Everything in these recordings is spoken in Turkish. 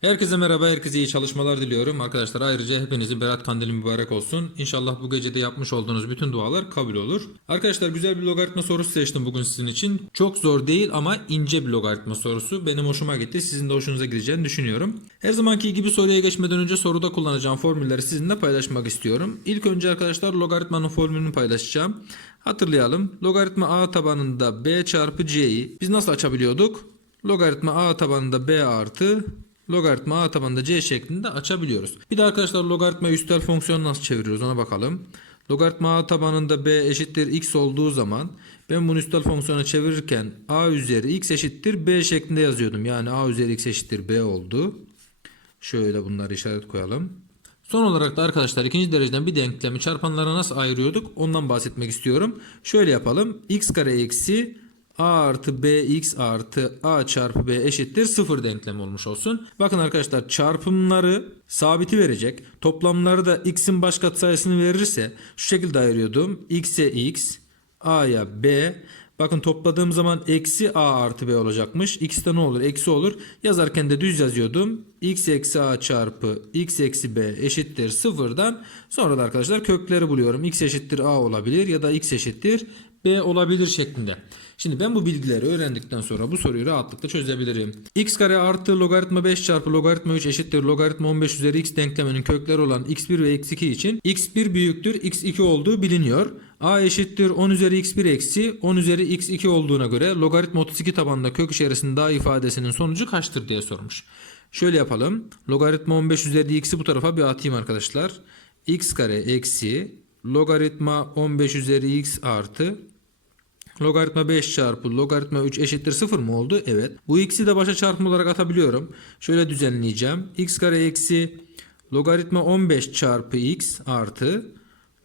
Herkese merhaba, herkese iyi çalışmalar diliyorum. Arkadaşlar ayrıca hepinizin Berat Kandili mübarek olsun. İnşallah bu gecede yapmış olduğunuz bütün dualar kabul olur. Arkadaşlar güzel bir logaritma sorusu seçtim bugün sizin için. Çok zor değil ama ince bir logaritma sorusu. Benim hoşuma gitti. Sizin de hoşunuza gideceğini düşünüyorum. Her zamanki gibi soruya geçmeden önce soruda kullanacağım formülleri sizinle paylaşmak istiyorum. İlk önce arkadaşlar logaritmanın formülünü paylaşacağım. Hatırlayalım. Logaritma a tabanında b çarpı c'yi biz nasıl açabiliyorduk? Logaritma a tabanında b artı logaritma a tabanında c şeklinde açabiliyoruz. Bir de arkadaşlar logaritma üstel fonksiyonu nasıl çeviriyoruz ona bakalım. Logaritma a tabanında b eşittir x olduğu zaman ben bunu üstel fonksiyona çevirirken a üzeri x eşittir b şeklinde yazıyordum. Yani a üzeri x eşittir b oldu. Şöyle bunları işaret koyalım. Son olarak da arkadaşlar ikinci dereceden bir denklemi çarpanlara nasıl ayırıyorduk ondan bahsetmek istiyorum. Şöyle yapalım. x kare eksi a artı bx artı a çarpı b eşittir 0 denklem olmuş olsun. Bakın arkadaşlar çarpımları sabiti verecek. Toplamları da x'in baş katsayısını verirse şu şekilde ayırıyordum. x'e x, a'ya b, Bakın topladığım zaman eksi a artı b olacakmış. X de ne olur? Eksi olur. Yazarken de düz yazıyordum. x eksi a çarpı x eksi b eşittir sıfırdan. Sonra da arkadaşlar kökleri buluyorum. x eşittir a olabilir ya da x eşittir b olabilir şeklinde. Şimdi ben bu bilgileri öğrendikten sonra bu soruyu rahatlıkla çözebilirim. x kare artı logaritma 5 çarpı logaritma 3 eşittir logaritma 15 üzeri x denkleminin kökleri olan x1 ve x2 için x1 büyüktür x2 olduğu biliniyor. a eşittir 10 üzeri x1 eksi 10 üzeri x2 olduğuna göre logaritma 32 tabanında kök içerisinde a ifadesinin sonucu kaçtır diye sormuş. Şöyle yapalım. Logaritma 15 üzeri x'i bu tarafa bir atayım arkadaşlar. x kare eksi logaritma 15 üzeri x artı Logaritma 5 çarpı logaritma 3 eşittir 0 mı oldu? Evet. Bu x'i de başa çarpım olarak atabiliyorum. Şöyle düzenleyeceğim. x kare eksi logaritma 15 çarpı x artı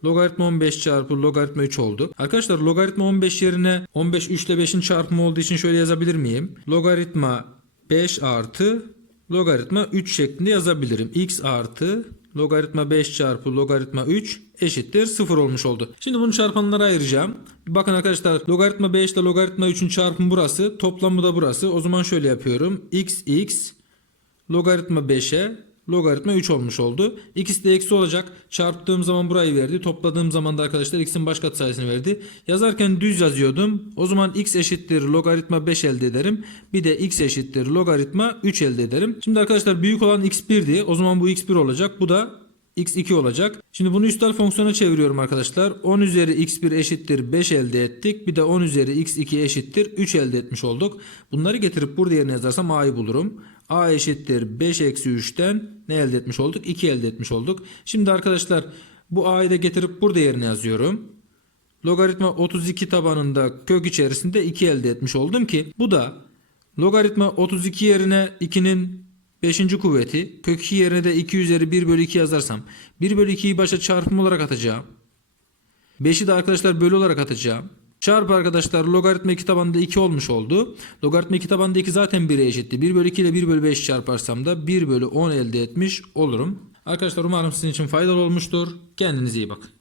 logaritma 15 çarpı logaritma 3 oldu. Arkadaşlar logaritma 15 yerine 15 3 ile 5'in çarpımı olduğu için şöyle yazabilir miyim? Logaritma 5 artı logaritma 3 şeklinde yazabilirim. x artı logaritma 5 çarpı logaritma 3 eşittir 0 olmuş oldu. Şimdi bunu çarpanlara ayıracağım. Bakın arkadaşlar logaritma 5 ile logaritma 3'ün çarpımı burası. Toplamı da burası. O zaman şöyle yapıyorum. x x logaritma 5'e logaritma 3 olmuş oldu. İkisi de eksi olacak. Çarptığım zaman burayı verdi. Topladığım zaman da arkadaşlar x'in baş katsayısını verdi. Yazarken düz yazıyordum. O zaman x eşittir logaritma 5 elde ederim. Bir de x eşittir logaritma 3 elde ederim. Şimdi arkadaşlar büyük olan x1'di. O zaman bu x1 olacak. Bu da x2 olacak. Şimdi bunu üstel fonksiyona çeviriyorum arkadaşlar. 10 üzeri x1 eşittir 5 elde ettik. Bir de 10 üzeri x2 eşittir 3 elde etmiş olduk. Bunları getirip burada yerine yazarsam a'yı bulurum. a eşittir 5 eksi 3'ten ne elde etmiş olduk? 2 elde etmiş olduk. Şimdi arkadaşlar bu a'yı da getirip burada yerine yazıyorum. Logaritma 32 tabanında kök içerisinde 2 elde etmiş oldum ki bu da logaritma 32 yerine 2'nin 5. kuvveti kök 2 yerine de 2 üzeri 1 bölü 2 yazarsam 1 bölü 2'yi başa çarpım olarak atacağım. 5'i de arkadaşlar bölü olarak atacağım. Çarpı arkadaşlar logaritma 2 tabanında 2 olmuş oldu. Logaritma 2 tabanında 2 zaten 1'e eşitti. 1 bölü 2 ile 1 bölü 5 çarparsam da 1 bölü 10 elde etmiş olurum. Arkadaşlar umarım sizin için faydalı olmuştur. Kendinize iyi bakın.